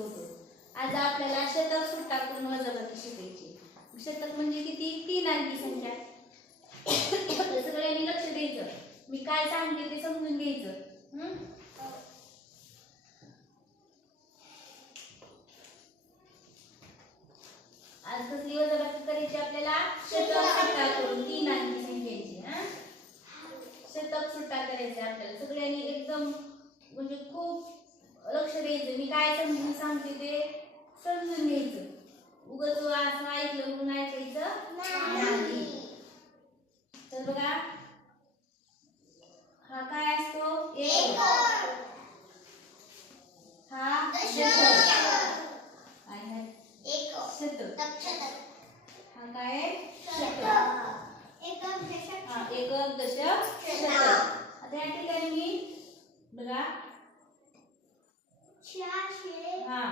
होतो. आज आपल्याला शतक सुट्टा करून वजाबाकी शिकायची शतक म्हणजे किती? तीन अंकी संख्या. सगळ्यांनी लक्ष द्यायचं. मी काय सांगते ते समजून घ्यायचं. आज कसली वजाबाकी करायची आपल्याला? शतक सुट्टा करून तीन अंकी संख्याची हा? शतक सुट्टा करायचे आपल्याला. सगळ्यांनी एकदम म्हणजे खूप लक्ष द्यायचं. मी काय समजून सांगते ते समजून घ्यायचं. उगच असं ऐकलं म्हणून ऐकायचं नाही. तर बघा हा काय असतो? एक. हा एक आणि हा शतक हा काय? आहे? एकक दशक शतक आता या ठिकाणी मी बघा हा.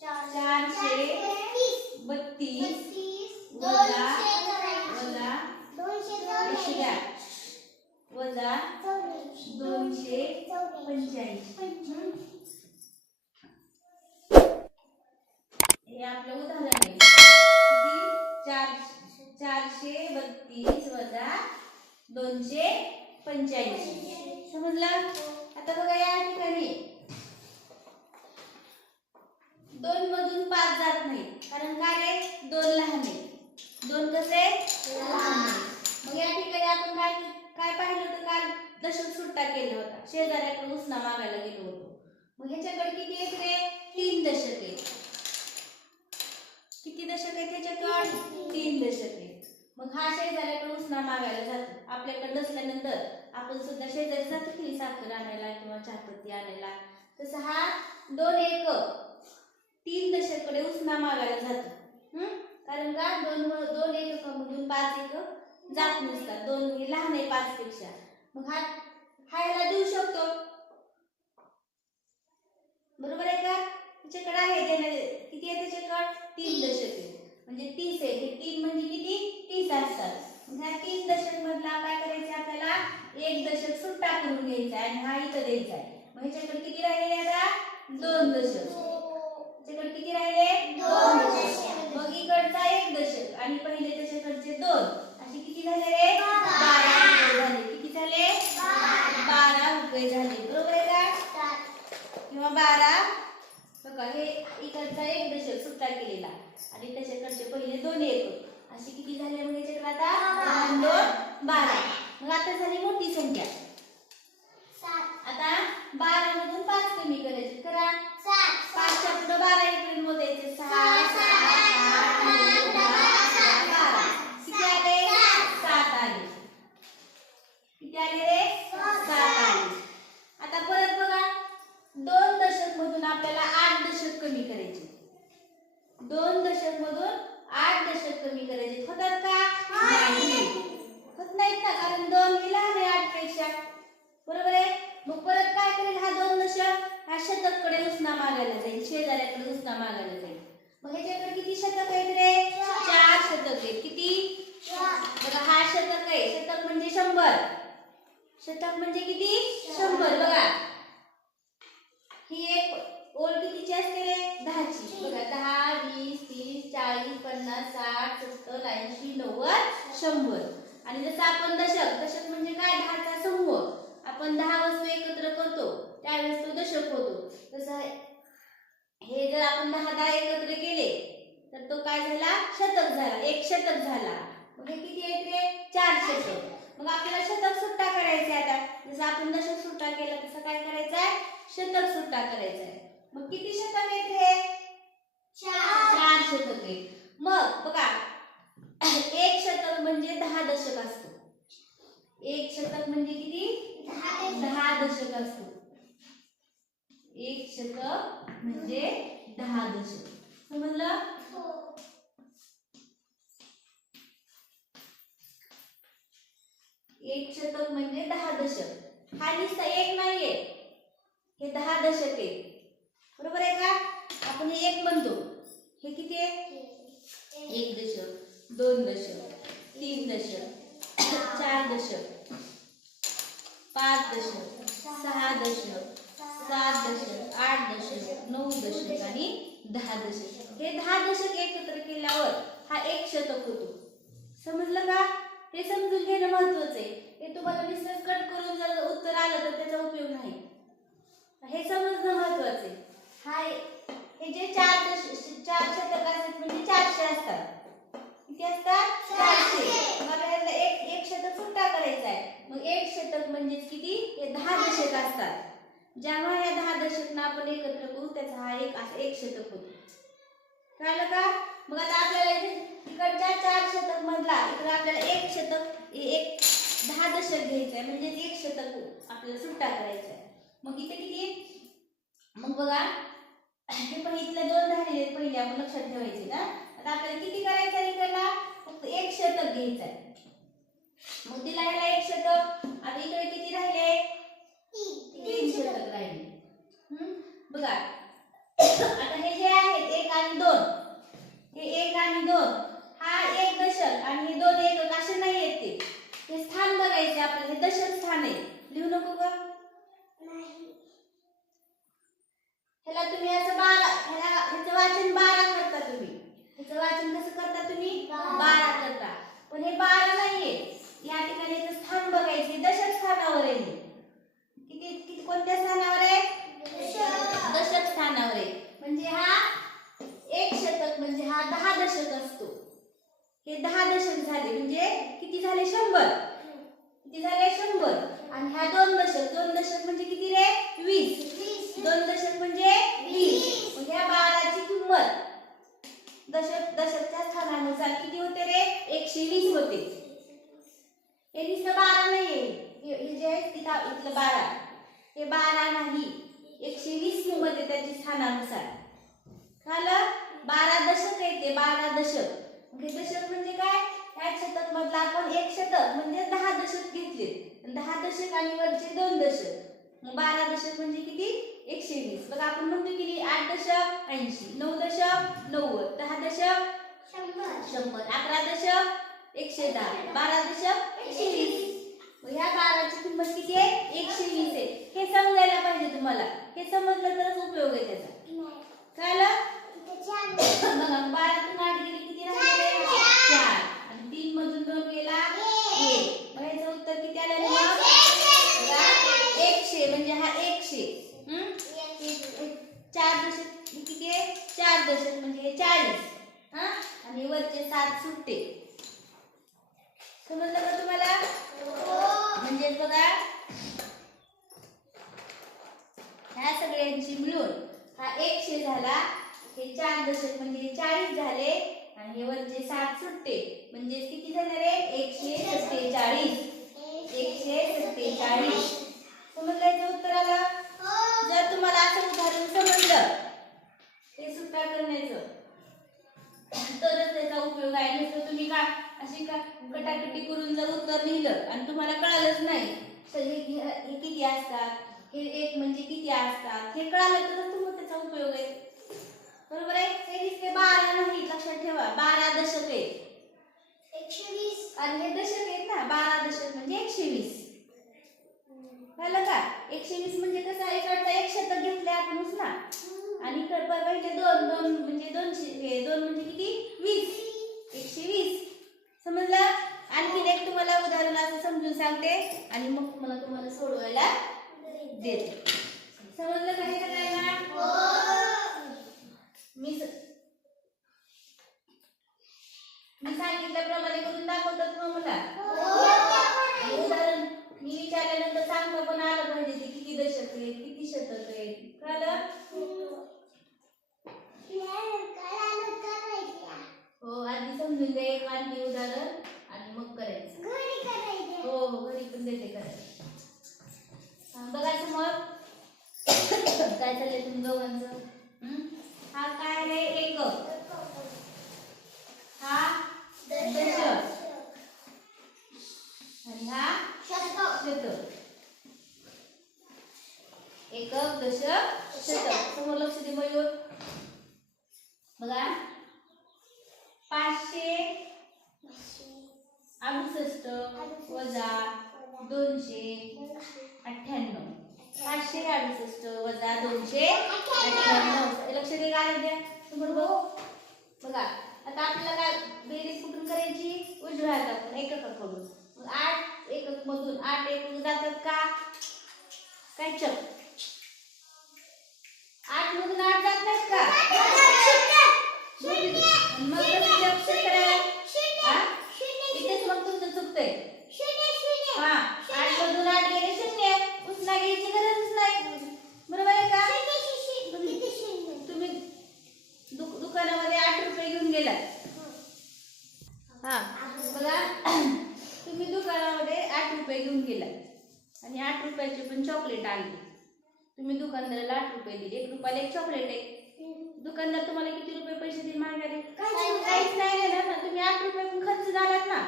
चारशे बत्तीस. वजा वजा एकशे द्या. वजा दोनशे पंच्याऐंशी. हे आपलं उदाहरण आहे. चार चारशे बत्तीस वजा दोनशे पंच्याऐंशी. समजलं? आता बघा या ठिकाणी. दोन मधून पाच जात नाही. कारण काय रे दोन लहान आहे. दोन कसे? लहान. मग या ठिकाणी आपण काय काय पाहिलं होतं? काल दशक सुट्टा केला होता. शेजाऱ्याकडे उसना मागायला गेलो होतो. मग ह्याच्याकडे किती आहेत रे तीन दशक आहे. किती दशक आहेत ह्याच्याकडे तीन दशक आहे. मग हा शेजाऱ्याकडे उसना मागायला जातो. आपल्याकडे नसल्यानंतर आपण सुद्धा शेजारी जातो की साखर आणायला किंवा चहापत्ती आणायला. तसं हा दोन एक तीन दशककडे उसना मागायला जातो. कारण का? दोन दोन एककामधून पाच एक जात नसतात. दोन हे लहान आहे पाच पेक्षा मग हा खायला देऊ शकतो. बरोबर आहे का? त्याच्याकडे आहे देण्या किती आहे त्याच्याकडे तीन दशक आहे. म्हणजे तीस आहे. हे तीन म्हणजे किती? तीस असतात. ह्या तीन दशक मधला काय करायचं आपल्याला? एक दशक सुट्टा करून घ्यायचा आहे आणि हा इथं द्यायचा आहे. मग ह्याच्याकडे किती राहिले आता? दोन दशक. त्याच्याकडे किती राहिले? दोन दशक. मग इकडचा एक दशक आणि पहिले त्याच्याकडचे दोन. असे किती झाले रे? बारा. रुपये झाले. किती झाले? बारा. रुपये झाले. बरोबर आहे का? किंवा बारा. बघा हे इकडचा एक दशक सुट्टा केलेला. आणि त्याच्याकडचे पहिले दोन एक. असे किती झाले मग याच्याकडे आता? दोन बारा. मग आता झाली मोठी संख्या. आता बारा मधून पाच कमी करायचे. करा. पाचच्या पुढे बारा इकडे मोजायचे आता परत बघा. दोन दशक मधून आपल्याला आठ दशक कमी करायचे. दोन दशक मधून आठ दशक कमी करायचे. होतात का? होत नाहीत ना कारण दोन हे लहान आहे आठपेक्षा बरोबर आहे मग परत काय करेल हा दोन दशक हा शतककडे उसना मागायला जाईल शेजाऱ्याकडे उसना मागायला जाईल. मग ह्याच्याकडे किती शतक आहेत रे? चार शतक आहेत. किती? बघा हा शतक आहे. शतक म्हणजे शंभर. शतक म्हणजे किती? शंभर. बघा. ही एक ओळ कितीची असते रे? दहाची. बघा दहा वीस तीस चाळीस पन्नास साठ सत्तर ऐंशी नव्वद शंभर. आणि जसं आपण दशक दशक म्हणजे काय? दहाचा समूह. आपण दहा वस्तू एकत्र करतो. त्यावेळेस तो दशक होतो. तसं. हे जर आपण दहा दहा एकत्र केले तर तो काय झाला? शतक झाला. एक शतक झाला. मग हे किती रे? चार शतक. मग आपल्याला शतक सुट्टा करायचा आहे आता. जसं आपण दशक सुट्टा केला तसं काय करायचं आहे? शतक सुट्टा करायचा आहे. मग किती शतक आहेत हे? चार. शतक आहेत. मग बघा एक शतक म्हणजे दहा दशक असतो. एक शतक म्हणजे किती? दहा दशक असतो. एक शतक म्हणजे दहा दशक. समजलं एक शतक म्हणजे दहा दशक. हा नुसता एक नाहीये. हे दहा दशक. आहे बरोबर आहे का? आपण हे एक म्हणतो. हे किती आहे? एक दशक दोन दशक तीन दशक चार दशक पाच दशक सहा दशक सात दशक आठ दशक नऊ दशक आणि दहा दशक. हे दहा दशक एकत्र केल्यावर हा एक शतक होतो. समजलं का? हे समजून घेणं महत्वाचं आहे. हे तुम्हाला बिझनेस कट करून जर उत्तर आलं तर त्याचा उपयोग नाही. हे समजणं महत्वाचं आहे. हा हे जे चार दश चार शतक असतात म्हणजे चारशे असतात. किती असतात? चारशे. मला यातलं एक एक शतक सुट्टा करायचा आहे. मग एक शतक म्हणजे किती? हे दहा दशक असतात. जेव्हा या दहा दशकना आपण एकत्र करू त्याचा हा एक असं एक शतक होतो. कळलं का? मग आता आपल्याला तिकडच्या चार शतक मधला इकडे आपल्याला एक शतक एक दहा दशक घ्यायचं आहे म्हणजे एक शतक आपल्याला सुट्टा करायचा आहे मग इथे किती? मग बघा हे पण इथले दोन राहिले पहिले आपण लक्षात ठेवायचे ना आता आपल्याला किती करायचं आहे इकडला? फक्त एक शतक घ्यायचं आहे मग तिला ह्याला एक शतक. आता इकडे किती राहिले? तीन शतक राहिले हम्म? बघा आता हे जे आहेत एक आणि दोन हे एक आणि दोन हा एक दशक आणि हे दोन एकक असे नाही आहेत ते हे स्थान बघायचे आपल्याला हे दशक स्थान आहे लिहू नको का ह्याला तुम्ही असं बारा ह्याला ह्याचं वाचन बारा करता तुम्ही ह्याचं वाचन कसं करता तुम्ही बारा करता पण हे बारा नाहीये या ठिकाणी याचं स्थान बघायचे दशक स्थानावर आहे हे. किती किती कोणत्या स्थानावर आहे दशक स्थानावर आहे म्हणजे हा एक शतक म्हणजे हा दहा दशक असतो हे दहा दशक झाले. म्हणजे किती झाले? शंभर. किती झाले? शंभर. आणि ह्या दोन दशक दोन दशक म्हणजे किती रे? वीस. दोन दशक म्हणजे वीस. ह्या बाराची किंमत. दशक दशकच्या स्थानानुसार किती होते रे? एकशे वीस होते. हे नुसतं बारा नाही हे हे जे आहे तिथं इथलं बारा. हे बारा नाही. एकशे वीस किंमत आहे त्याची स्थानानुसार. झालं बारा दशक आहे ते बारा दशक. हे दशक म्हणजे काय? ह्या शतक मधला आपण एक शतक म्हणजे दहा दशक घेतले. दहा दशक आणि वरचे दोन दशक. मग बारा दशक म्हणजे किती? एकशे वीस. बघा आपण म्हणतो किती आठ दशक ऐंशी नऊ दशक नव्वद दहा दशक शंभर. अकरा दशक एकशे दहा बारा दशक एकशे वीस. ह्या बाराची किंमत किती आहे? एकशे वीस आहे. हे समजायला पाहिजे तुम्हाला. हे समजलं तरच उपयोग आहे त्याचा कळलं बघा बारातून आठ गेली किती राहिले चार आणि तीन मधून दोन गेला एक मग ह्याचं उत्तर किती आलं रे मग बघा, एकशे म्हणजे हा एकशे हम्म? एक- एक- चार दशक किती आहे चार दशक म्हणजे हे चाळीस हा आणि सुट्टे. समजलं का तुम्हाला? म्हणजे बघा ह्या सगळ्यांची मिळून हा एकशे झाला. हे चार दशक म्हणजे हे चाळीस झाले आणि हे वरचे सात सुट्टे. म्हणजे किती झाले रे? एकशे सत्तेचाळीस. एकशे सत्तेचाळीस. समजलं याचं उत्तर आलं जर तुम्हाला असं उदाहरण समजलं ते सुट्टा करण्याचं. तरच त्याचा उपयोग आहे. नसतं तुम्ही का अशी का कटाकटी करून जर उत्तर लिहिलं आणि तुम्हाला कळालंच नाही. तर हे किती असतात? हे एक म्हणजे किती असतात? हे कळालं तरच तुम्हाला त्याचा उपयोग आहे. बरोबर आहे? हे नुसते बारा नाही लक्षात ठेवा. बारा दशक आहेत. आणि हे दशक आहेत ना बारा दशक म्हणजे एकशे वीस. कळलं का? एकशे वीस म्हणजे कसं इकडचा एक शतक घेतले आपणच ना. आणि इकड प- पहिले दोन दोन म्हणजे दोनशे हे दोन म्हणजे किती वीस एकशे वीस समजलं आणखीन एक तुम्हाला उदाहरण असं समजून सांगते आणि मग तुम्हाला तुम्हाला सोडवायला देते. समजलं का हे. सगळ्यांना मी स- मी सांगितल्याप्रमाणे करून दाखवतात मग मला. आणि उदाहरण मी विचारल्यानंतर सांगता पण आलं पाहिजे ते किती दशक आहे किती शतक आहे. कळलं? हो. आधी समजून द्या एक उदाहरण आणि मग करायचं हो हो घरी पण देते करायचं हा, बघा समोर काय चाललंय तुम्ही दोघांचं हं? हा काय आहे एकक हा दशक आणि हा शतक एकक समोर लक्ष दे मयूर. बघा. पाचशे अडुसष्ट वजा दोनशे अठ्ठ्याण्णव. पाचशे अडुसष्ट वजा दोनशे अठ्ठ्याण्णव. लक्ष दे काय द्या. समोर भाऊ. बघा. आता आपल्याला काय बेरीज कुठून करायची? उजव्या हाताकडून एककाकडून मग आठ एकक मधून आठ एकक जातात का? काय चक तुम्ही दु- दुकानामध्ये आठ रुपये घेऊन गेलात तुम्ही दुकानामध्ये आठ रुपये घेऊन गेलात आणि आठ रुपयाचे पण चॉकलेट आणले. तुम्ही दुकानदाराला आठ रुपये दिले एक रुपयाला एक चॉकलेट आहे. दुकानदार तुम्हाला किती रुपये पैसे दिले मागायला काहीच नाही. देणार ना. तुम्ही आठ रुपये पण खर्च झालात ना.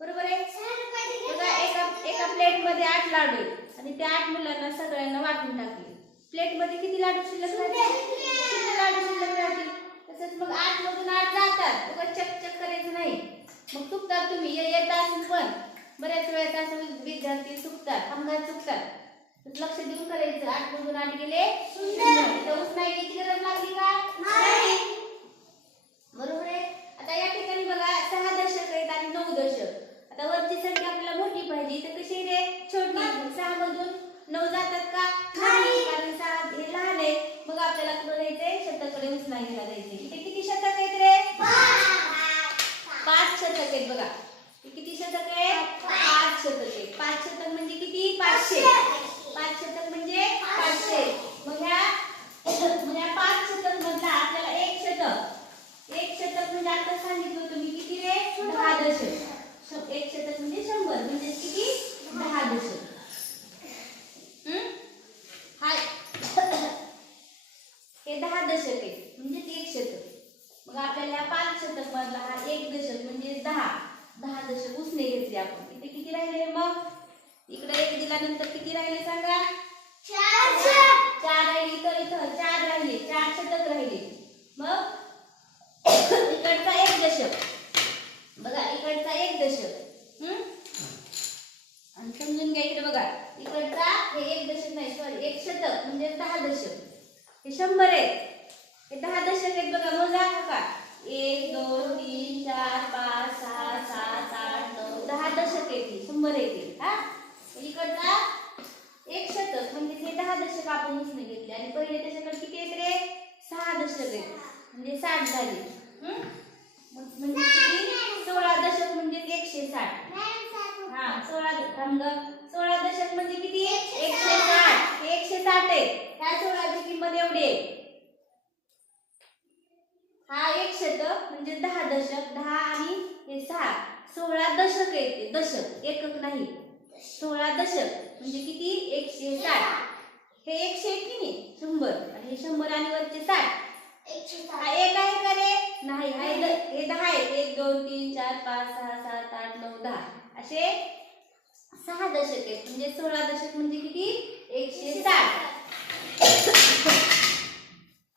बरोबर आहे? एका एका प्लेटमध्ये आठ लाडू. आणि त्या आठ मुलांना सगळ्यांना वाटून टाकले. प्लेटमध्ये किती लाडू शिल्लक राहतील? लाडू शिल्लक राहतील? तसंच मग आठ मधून आठ जातात. उगाच चक चक करायचं नाही. मग चुकतात तुम्ही. ये- येत असेल पण. बऱ्याच वेळेस असं विद्यार्थी चुकतात अंगात चुकतात. लक्ष देऊन करायचं. आठ मधून आठ गेले. तोच नाही घ्यायची गरज लागली का? बरोबर आहे. आता या ठिकाणी बघा सहा दशक आहेत आणि नऊ दशक आता वरची संख्या आपल्याला मोठी पाहिजे. तर कशी रे? छोटी. सहा मधून नऊ जातात का? नाही. कारण सहा हे लहान आहे. मग आपल्याला कुठं जायचंय शतकडे उचना घ्यायला जायचंय इथे किती शतक आहेत रे? पाच शतक आहेत बघा. किती शतक आहेत? पाच. शतक आहेत. पाच शतक म्हणजे किती? पाचशे. पाच शतक म्हणजे पाचशे. मग ह्या मग ह्या पाच शतक मधला आपल्याला एक शतक. एक शतक म्हणजे आता सांगितलं होतं मी किती रे? दहा दशक. एक शतक म्हणजे शंभर. म्हणजे किती? दहा दशक. हम्म? हा हे दहा दशक आहे. म्हणजे एक शतक. मग आपल्याला पाच शतक मधला हा एक दशक म्हणजे दहा. दहा दशक उसने घेतले आपण. इथे किती राहिले? मग इकडे एक दिल्यानंतर किती राहिले सांगा? चार राहिले इथं इथं चार राहिले. चार शतक राहिले. मग? इकडचा एक दशक. बघा इकडचा एक दशक. हम्म? आणि समजून घ्या इकडे बघा. इकडचा हे एक दशक नाही सॉरी एक शतक म्हणजे दहा दशक. हे शंभर आहे हे दहा दशक आहेत बघा मोजा का एक दोन तीन चार पाच सहा सात आठ नऊ दहा दशक येते शंभर येते हा इकडचा एक शतक म्हणजे ते दहा दशक आपण उसने घेतले आणि पहिले त्याच्याकडे किती आहेत रे सहा दशक आहेत म्हणजे साठ झाले हम्म? मग- म्हणजे किती सोळा दशक म्हणजे एकशे साठ हा सोळा द- थांब ग. सोळा दशक म्हणजे किती एकशे साठ हे एकशे साठ आहे ह्या सोळाची किंमत एवढी आहे हा एक शतक म्हणजे दहा दशक दहा आणि हे सहा सोळा दशक आहे ते दशक एकक नाही. सोळा दशक म्हणजे किती? एकशे साठ. हे एकशे एक की नाही शंभर. आणि हे शंभर आणि वरचे साठ. हा एक आहे का रे? नाही हे दहा आहे. एक दोन तीन चार पाच सहा सात आठ नऊ दहा. असे सहा दशक आहेत. म्हणजे सोळा दशक म्हणजे किती एकशे साठ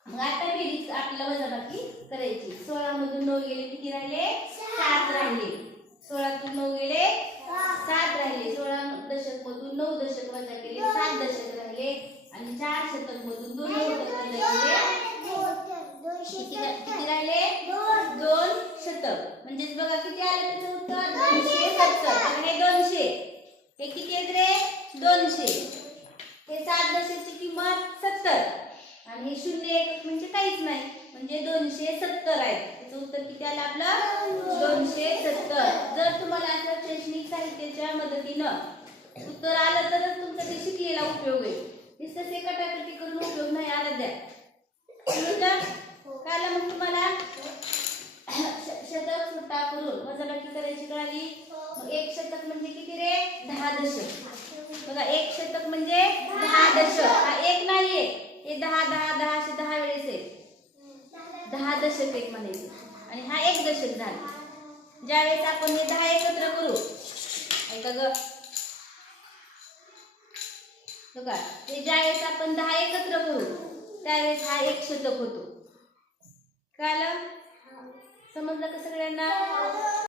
मग आता बेरीज आपल्याला वजाबाकी करायची सोळा मधून नऊ गेले किती राहिले सात राहिले सोळातून नऊ गेले सात राहिले सोळा दशक मधून नऊ दशक वजा केले सात दशक राहिले आणि चार शतक मधून दोन शतक वजा केले किती किती राहिले? दोन शतक. म्हणजेच बघा किती आलं त्याचं उत्तर? दोनशे सत्तर. हे दोनशे. हे किती आहेत रे? दोनशे. हे सात दशेची किंमत सत्तर. आणि हे शून्य एक म्हणजे काहीच नाही. म्हणजे दोनशे सत्तर आहे. त्याचं उत्तर किती आलं आपलं? दोनशे सत्तर. जर तुम्हाला असं शैक्षणिक साहित्याच्या मदतीनं उत्तर आलं तरच तुमचा ते शिकलेला उपयोग आहे. नुसतं ते कटाकटी करून उपयोग नाही. आला द्या. समजलं? कळलं मग तुम्हाला? श- शतक सुट्टा करून वजाबाकी करायची कळाली? मग एक शतक म्हणजे किती रे? दहा दशक. बघा एक शतक म्हणजे दहा दशक. हा एक नाहीये. हे दहा दहा दहा असे दहा वेळेस आहे दहा दशक एक म्हणायचे. आणि हा एक दशक झाला. ज्यावेळेस आपण हे दहा एकत्र करू ऐका ग. बघा हे ज्यावेळेस आपण दहा एकत्र करू त्यावेळेस हा एक शतक होतो. काल समजलं का सगळ्यांना?